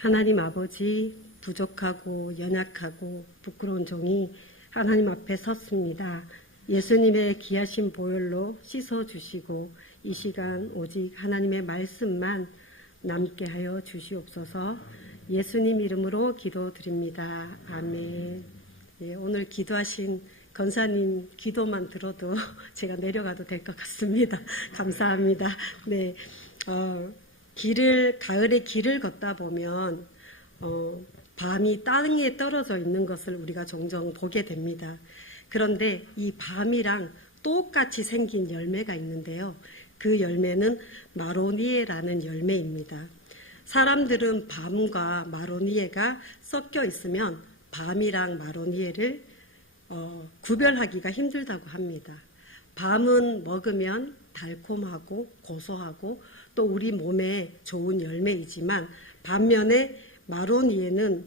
하나님 아버지, 부족하고 연약하고 부끄러운 종이 하나님 앞에 섰습니다. 예수님의 귀하신 보혈로 씻어주시고 이 시간 오직 하나님의 말씀만 남게 하여 주시옵소서. 예수님 이름으로 기도드립니다. 아멘. 예, 오늘 기도하신 권사님 기도만 들어도 제가 내려가도 될 것 같습니다. 감사합니다. 네, 가을에 길을 걷다 보면 밤이 땅에 떨어져 있는 것을 우리가 종종 보게 됩니다. 그런데 이 밤이랑 똑같이 생긴 열매가 있는데요. 그 열매는 마로니에라는 열매입니다. 사람들은 밤과 마로니에가 섞여 있으면 밤이랑 마로니에를 구별하기가 힘들다고 합니다. 밤은 먹으면 달콤하고 고소하고 또 우리 몸에 좋은 열매이지만 반면에 마로니에는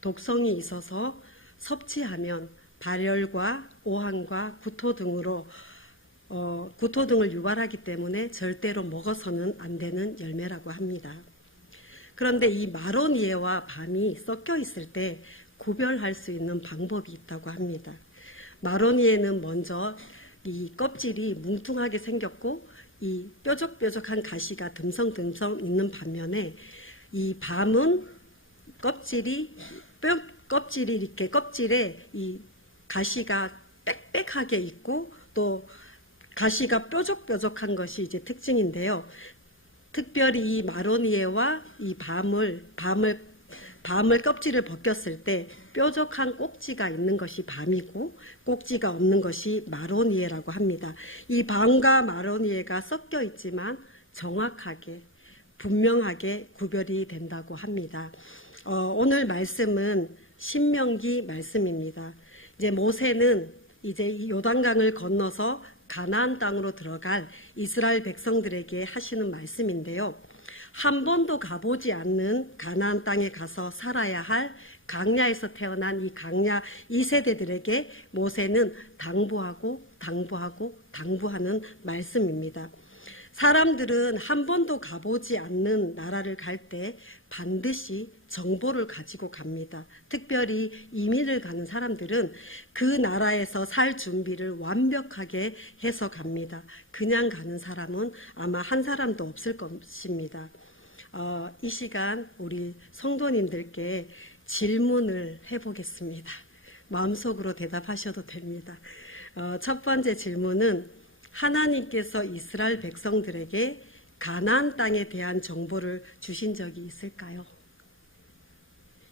독성이 있어서 섭취하면 발열과 오한과 구토 등을 유발하기 때문에 절대로 먹어서는 안 되는 열매라고 합니다. 그런데 이 마로니에와 밤이 섞여 있을 때 구별할 수 있는 방법이 있다고 합니다. 마로니에는 먼저 이 껍질이 뭉퉁하게 생겼고 이 뾰족뾰족한 가시가 듬성듬성 있는 반면에 이 밤은 껍질에 이 가시가 빽빽하게 있고 또 가시가 뾰족뾰족한 것이 이제 특징인데요. 특별히 이 마로니에와 이 밤을 껍질을 벗겼을 때 뾰족한 꼭지가 있는 것이 밤이고 꼭지가 없는 것이 마로니에라고 합니다. 이 밤과 마로니에가 섞여 있지만 정확하게 분명하게 구별이 된다고 합니다. 오늘 말씀은 신명기 말씀입니다. 이제 모세는 이제 요단강을 건너서 가나안 땅으로 들어갈 이스라엘 백성들에게 하시는 말씀인데요. 한 번도 가보지 않는 가나안 땅에 가서 살아야 할 강야에서 태어난 이 강야 2세대들에게 모세는 당부하는 말씀입니다. 사람들은 한 번도 가보지 않는 나라를 갈 때 반드시 정보를 가지고 갑니다. 특별히 이민을 가는 사람들은 그 나라에서 살 준비를 완벽하게 해서 갑니다. 그냥 가는 사람은 아마 한 사람도 없을 것입니다. 이 시간 우리 성도님들께 질문을 해보겠습니다. 마음속으로 대답하셔도 됩니다. 첫 번째 질문은 하나님께서 이스라엘 백성들에게 가나안 땅에 대한 정보를 주신 적이 있을까요?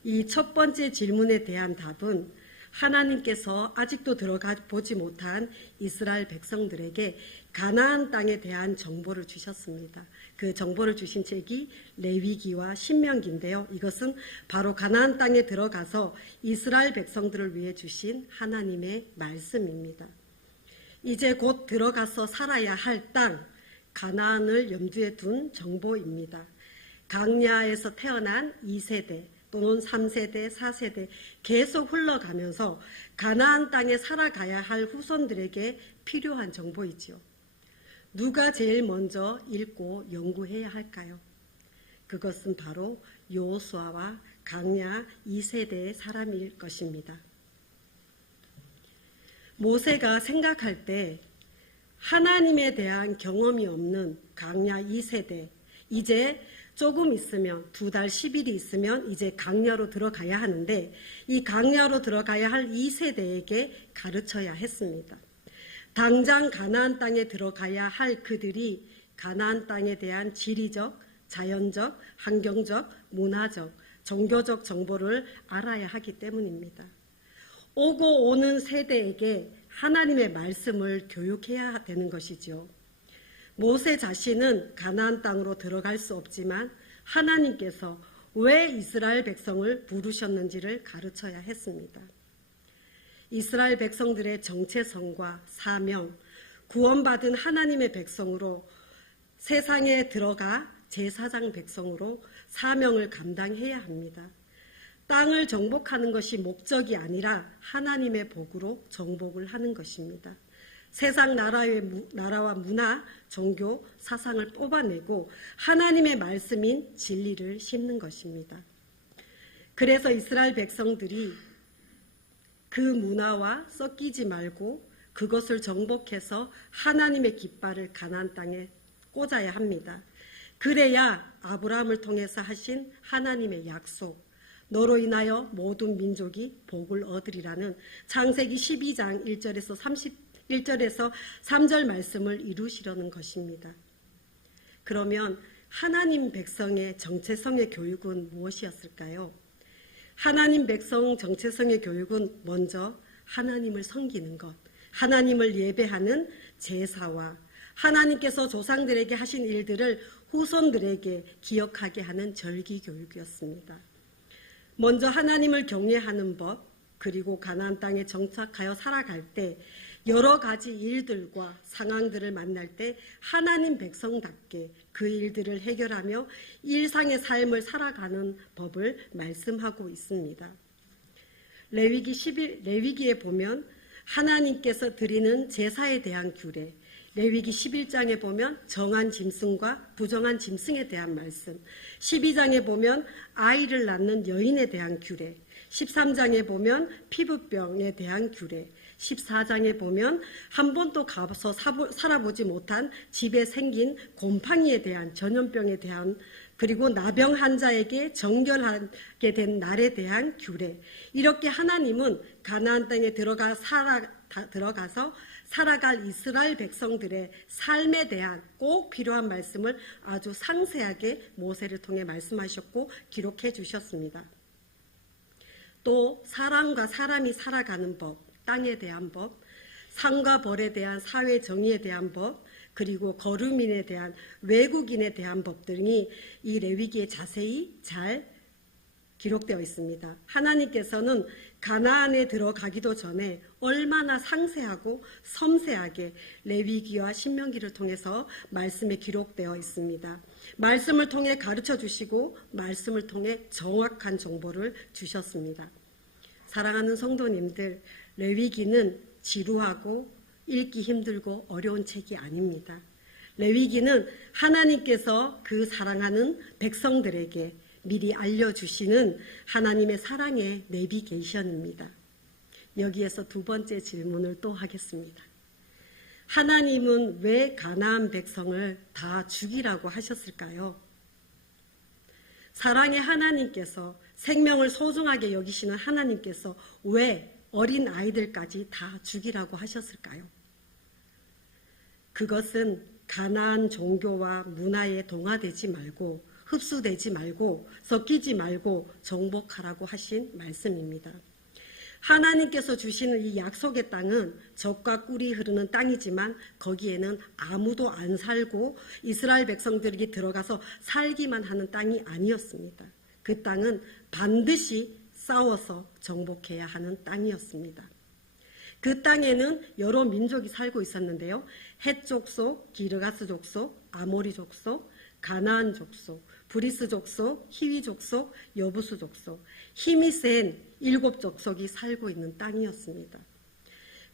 이 첫 번째 질문에 대한 답은 하나님께서 아직도 들어가 보지 못한 이스라엘 백성들에게 가나안 땅에 대한 정보를 주셨습니다. 그 정보를 주신 책이 레위기와 신명기인데요. 이것은 바로 가나안 땅에 들어가서 이스라엘 백성들을 위해 주신 하나님의 말씀입니다. 이제 곧 들어가서 살아야 할 땅, 가나안을 염두에 둔 정보입니다. 강야에서 태어난 2세대 또는 3세대, 4세대 계속 흘러가면서 가나안 땅에 살아가야 할 후손들에게 필요한 정보이지요. 누가 제일 먼저 읽고 연구해야 할까요? 그것은 바로 여호수아와 강야 2세대의 사람일 것입니다. 모세가 생각할 때 하나님에 대한 경험이 없는 강야 2세대, 이제 조금 있으면 2달 10일이 있으면 이제 강야로 들어가야 하는데 이 강야로 들어가야 할 2세대에게 가르쳐야 했습니다. 당장 가나안 땅에 들어가야 할 그들이 가나안 땅에 대한 지리적, 자연적, 환경적, 문화적, 종교적 정보를 알아야 하기 때문입니다. 오고 오는 세대에게 하나님의 말씀을 교육해야 되는 것이죠. 모세 자신은 가나안 땅으로 들어갈 수 없지만 하나님께서 왜 이스라엘 백성을 부르셨는지를 가르쳐야 했습니다. 이스라엘 백성들의 정체성과 사명, 구원받은 하나님의 백성으로 세상에 들어가 제사장 백성으로 사명을 감당해야 합니다. 땅을 정복하는 것이 목적이 아니라 하나님의 복으로 정복을 하는 것입니다. 세상 나라와 문화, 종교, 사상을 뽑아내고 하나님의 말씀인 진리를 심는 것입니다. 그래서 이스라엘 백성들이 그 문화와 섞이지 말고 그것을 정복해서 하나님의 깃발을 가나안 땅에 꽂아야 합니다. 그래야 아브라함을 통해서 하신 하나님의 약속, 너로 인하여 모든 민족이 복을 얻으리라는 창세기 12장 1절에서 3절 말씀을 이루시려는 것입니다. 그러면 하나님 백성의 정체성의 교육은 무엇이었을까요? 하나님 백성 정체성의 교육은 먼저 하나님을 섬기는 것, 하나님을 예배하는 제사와 하나님께서 조상들에게 하신 일들을 후손들에게 기억하게 하는 절기 교육이었습니다. 먼저 하나님을 경외하는 법, 그리고 가나안 땅에 정착하여 살아갈 때 여러 가지 일들과 상황들을 만날 때 하나님 백성답게 그 일들을 해결하며 일상의 삶을 살아가는 법을 말씀하고 있습니다. 레위기에 보면 하나님께서 드리는 제사에 대한 규례, 레위기 11장에 보면 정한 짐승과 부정한 짐승에 대한 말씀, 12장에 보면 아이를 낳는 여인에 대한 규례, 13장에 보면 피부병에 대한 규례, 14장에 보면 한 번도 가서 살아보지 못한 집에 생긴 곰팡이에 대한 전염병에 대한, 그리고 나병 환자에게 정결하게 된 날에 대한 규례. 이렇게 하나님은 가나안 땅에 들어가서 살아갈 이스라엘 백성들의 삶에 대한 꼭 필요한 말씀을 아주 상세하게 모세를 통해 말씀하셨고 기록해 주셨습니다. 또 사람과 사람이 살아가는 법, 땅에 대한 법, 상과 벌에 대한 사회 정의에 대한 법, 그리고 거류민에 대한 외국인에 대한 법 등이 이 레위기에 자세히 잘 기록되어 있습니다. 하나님께서는 가나안에 들어가기도 전에 얼마나 상세하고 섬세하게 레위기와 신명기를 통해서 말씀에 기록되어 있습니다. 말씀을 통해 가르쳐 주시고 말씀을 통해 정확한 정보를 주셨습니다. 사랑하는 성도님들, 레위기는 지루하고 읽기 힘들고 어려운 책이 아닙니다. 레위기는 하나님께서 그 사랑하는 백성들에게 미리 알려주시는 하나님의 사랑의 내비게이션입니다. 여기에서 두 번째 질문을 또 하겠습니다. 하나님은 왜 가나안 백성을 다 죽이라고 하셨을까요? 사랑의 하나님께서, 생명을 소중하게 여기시는 하나님께서 왜 어린 아이들까지 다 죽이라고 하셨을까요? 그것은 가나안 종교와 문화에 동화되지 말고, 흡수되지 말고, 섞이지 말고 정복하라고 하신 말씀입니다. 하나님께서 주시는 이 약속의 땅은 젖과 꿀이 흐르는 땅이지만 거기에는 아무도 안 살고 이스라엘 백성들이 들어가서 살기만 하는 땅이 아니었습니다. 그 땅은 반드시 싸워서 정복해야 하는 땅이었습니다. 그 땅에는 여러 민족이 살고 있었는데요. 헷 족속, 기르가스 족속, 아모리 족속, 가나안 족속, 브리스 족속, 히위 족속, 여부수 족속, 힘이 센 7족속이 살고 있는 땅이었습니다.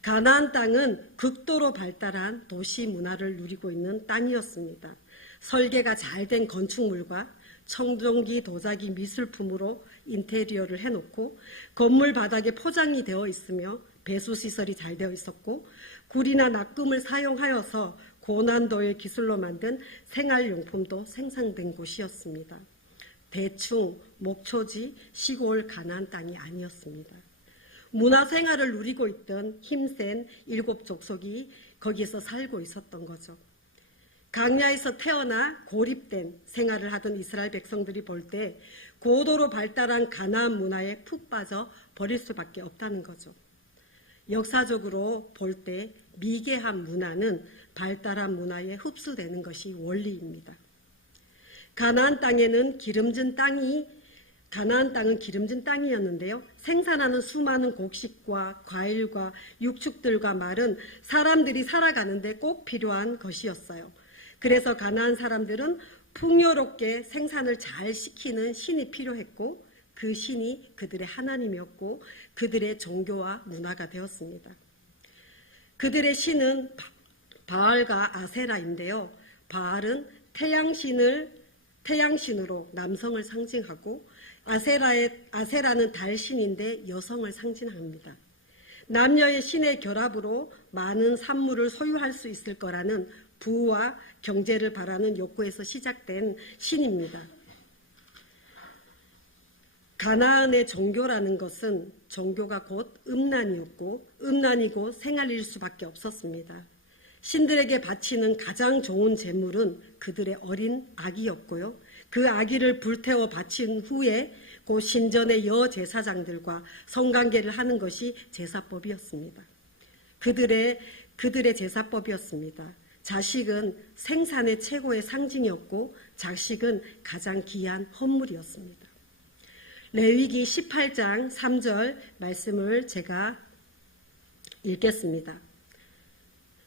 가나안 땅은 극도로 발달한 도시 문화를 누리고 있는 땅이었습니다. 설계가 잘된 건축물과 청동기, 도자기, 미술품으로 인테리어를 해놓고 건물 바닥에 포장이 되어 있으며 배수시설이 잘 되어 있었고 굴이나 납금을 사용하여서 고난도의 기술로 만든 생활용품도 생산된 곳이었습니다. 대충 목초지 시골 가나안 땅이 아니었습니다. 문화생활을 누리고 있던 힘센 7족속이 거기서 살고 있었던 거죠. 강야에서 태어나 고립된 생활을 하던 이스라엘 백성들이 볼 때 고도로 발달한 가나안 문화에 푹 빠져 버릴 수밖에 없다는 거죠. 역사적으로 볼 때 미개한 문화는 발달한 문화에 흡수되는 것이 원리입니다. 가나안 땅은 기름진 땅이었는데요. 생산하는 수많은 곡식과 과일과 육축들과 말은 사람들이 살아가는데 꼭 필요한 것이었어요. 그래서 가나안 사람들은 풍요롭게 생산을 잘 시키는 신이 필요했고 그 신이 그들의 하나님이었고 그들의 종교와 문화가 되었습니다. 그들의 신은 바알과 아세라인데요. 바알은 태양신으로 남성을 상징하고 아세라는 달 신인데 여성을 상징합니다. 남녀의 신의 결합으로 많은 산물을 소유할 수 있을 거라는 부와 경제를 바라는 욕구에서 시작된 신입니다. 가나안의 종교라는 것은 종교가 곧 음란이었고 음란이고 생활일 수밖에 없었습니다. 신들에게 바치는 가장 좋은 제물은 그들의 어린 아기였고요. 그 아기를 불태워 바친 후에 그 신전의 여제사장들과 성관계를 하는 것이 제사법이었습니다. 그들의 제사법이었습니다. 자식은 생산의 최고의 상징이었고 자식은 가장 귀한 헌물이었습니다. 레위기 18장 3절 말씀을 제가 읽겠습니다.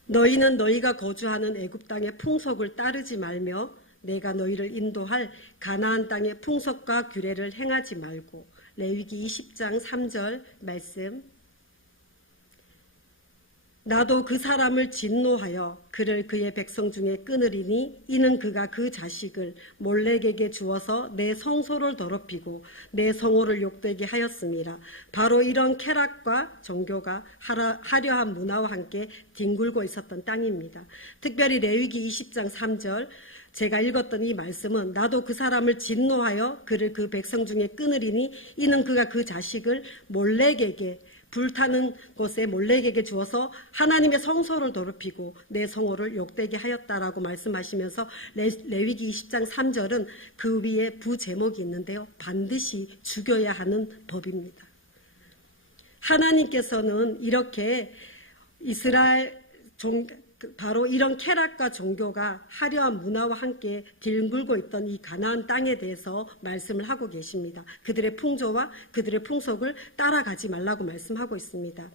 너희는 너희가 거주하는 애굽 땅의 풍속을 따르지 말며 내가 너희를 인도할 가나안 땅의 풍속과 규례를 행하지 말고. 레위기 20장 3절 말씀. 나도 그 사람을 진노하여 그를 그의 백성 중에 끊으리니 이는 그가 그 자식을 몰렉에게 주어서 내 성소를 더럽히고 내 성호를 욕되게 하였습니다. 바로 이런 쾌락과 종교가 화려한 문화와 함께 뒹굴고 있었던 땅입니다. 특별히 레위기 20장 3절 제가 읽었던 이 말씀은 나도 그 사람을 진노하여 그를 그 백성 중에 끊으리니 이는 그가 그 자식을 몰렉에게 불타는 곳에 몰렉에게 주어서 하나님의 성소를 더럽히고 내 성호를 욕되게 하였다라고 말씀하시면서 레위기 20장 3절은 그 위에 부제목이 있는데요. 반드시 죽여야 하는 법입니다. 하나님께서는 이렇게 바로 이런 쾌락과 종교가 화려한 문화와 함께 뒹굴고 있던 이 가나안 땅에 대해서 말씀을 하고 계십니다. 그들의 풍조와 그들의 풍속을 따라가지 말라고 말씀하고 있습니다.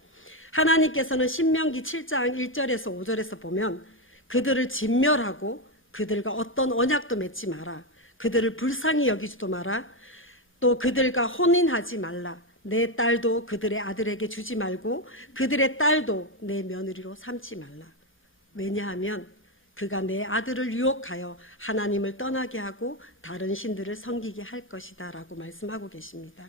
하나님께서는 신명기 7장 1절에서 5절에서 보면 그들을 진멸하고 그들과 어떤 언약도 맺지 마라. 그들을 불쌍히 여기지도 마라. 또 그들과 혼인하지 말라. 내 딸도 그들의 아들에게 주지 말고 그들의 딸도 내 며느리로 삼지 말라. 왜냐하면 그가 내 아들을 유혹하여 하나님을 떠나게 하고 다른 신들을 섬기게 할 것이다 라고 말씀하고 계십니다.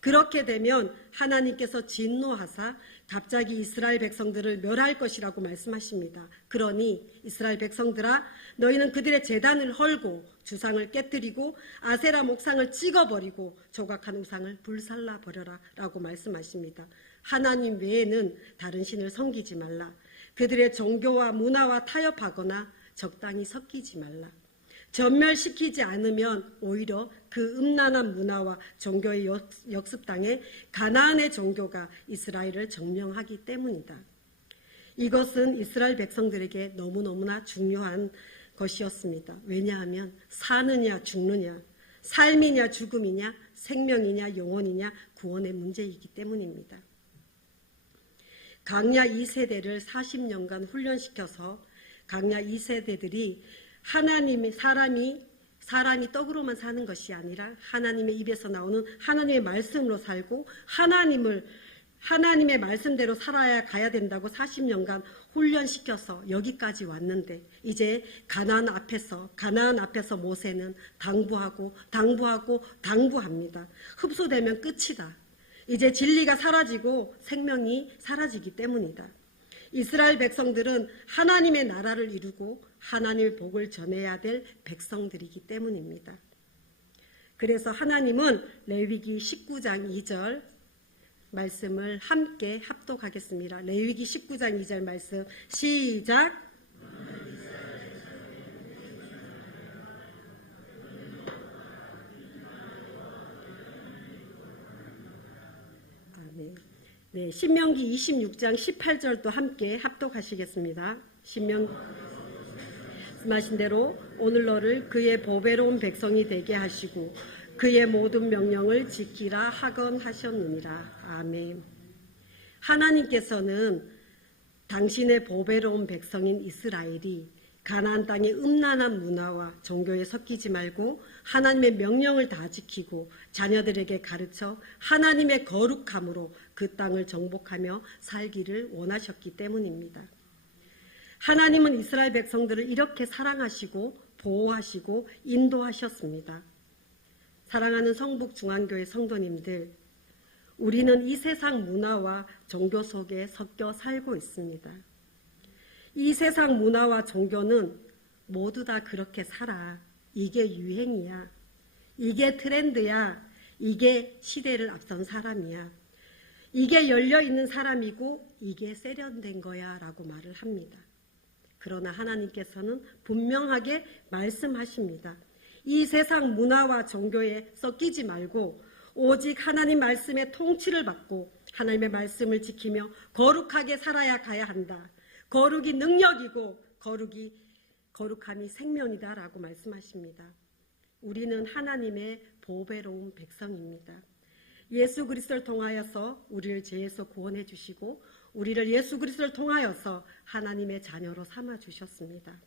그렇게 되면 하나님께서 진노하사 갑자기 이스라엘 백성들을 멸할 것이라고 말씀하십니다. 그러니 이스라엘 백성들아 너희는 그들의 제단을 헐고 주상을 깨뜨리고 아세라 목상을 찍어버리고 조각한 우상을 불살라 버려라 라고 말씀하십니다. 하나님 외에는 다른 신을 섬기지 말라. 그들의 종교와 문화와 타협하거나 적당히 섞이지 말라. 전멸시키지 않으면 오히려 그 음란한 문화와 종교의 역습당해 가나안의 종교가 이스라엘을 점령하기 때문이다. 이것은 이스라엘 백성들에게 너무너무나 중요한 것이었습니다. 왜냐하면 사느냐 죽느냐, 삶이냐 죽음이냐, 생명이냐 영혼이냐 구원의 문제이기 때문입니다. 강야 2세대를 40년간 훈련시켜서 강야 2세대들이 사람이 떡으로만 사는 것이 아니라 하나님의 입에서 나오는 하나님의 말씀으로 살고 하나님의 말씀대로 살아야 가야 된다고 40년간 훈련시켜서 여기까지 왔는데 이제 가나안 앞에서 모세는 당부합니다. 흡수되면 끝이다. 이제 진리가 사라지고 생명이 사라지기 때문이다. 이스라엘 백성들은 하나님의 나라를 이루고 하나님의 복을 전해야 될 백성들이기 때문입니다. 그래서 하나님은 레위기 19장 2절 말씀을 함께 합독하겠습니다. 레위기 19장 2절 말씀 시작. 네, 신명기 26장 18절도 함께 합독하시겠습니다. 말씀하신 대로 오늘 너를 그의 보배로운 백성이 되게 하시고 그의 모든 명령을 지키라 하건하셨느니라. 아멘. 하나님께서는 당신의 보배로운 백성인 이스라엘이 가나안 땅의 음란한 문화와 종교에 섞이지 말고 하나님의 명령을 다 지키고 자녀들에게 가르쳐 하나님의 거룩함으로 그 땅을 정복하며 살기를 원하셨기 때문입니다. 하나님은 이스라엘 백성들을 이렇게 사랑하시고 보호하시고 인도하셨습니다. 사랑하는 성북중앙교회 성도님들, 우리는 이 세상 문화와 종교 속에 섞여 살고 있습니다. 이 세상 문화와 종교는 모두 다 그렇게 살아. 이게 유행이야. 이게 트렌드야. 이게 시대를 앞선 사람이야. 이게 열려있는 사람이고 이게 세련된 거야 라고 말을 합니다. 그러나 하나님께서는 분명하게 말씀하십니다. 이 세상 문화와 종교에 섞이지 말고 오직 하나님 말씀의 통치를 받고 하나님의 말씀을 지키며 거룩하게 살아야 가야 한다. 거룩이 능력이고 거룩함이 생명이다 라고 말씀하십니다. 우리는 하나님의 보배로운 백성입니다. 예수 그리스도를 통하여서 우리를 죄에서 구원해 주시고 우리를 예수 그리스도를 통하여서 하나님의 자녀로 삼아 주셨습니다.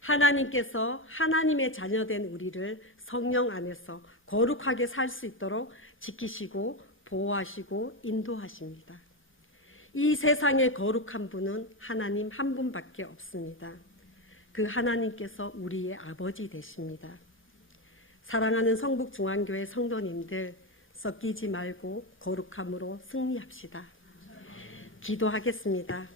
하나님께서 하나님의 자녀된 우리를 성령 안에서 거룩하게 살 수 있도록 지키시고 보호하시고 인도하십니다. 이 세상에 거룩한 분은 하나님 한 분밖에 없습니다. 그 하나님께서 우리의 아버지 되십니다. 사랑하는 성북중앙교회 성도님들, 섞이지 말고 거룩함으로 승리합시다. 기도하겠습니다.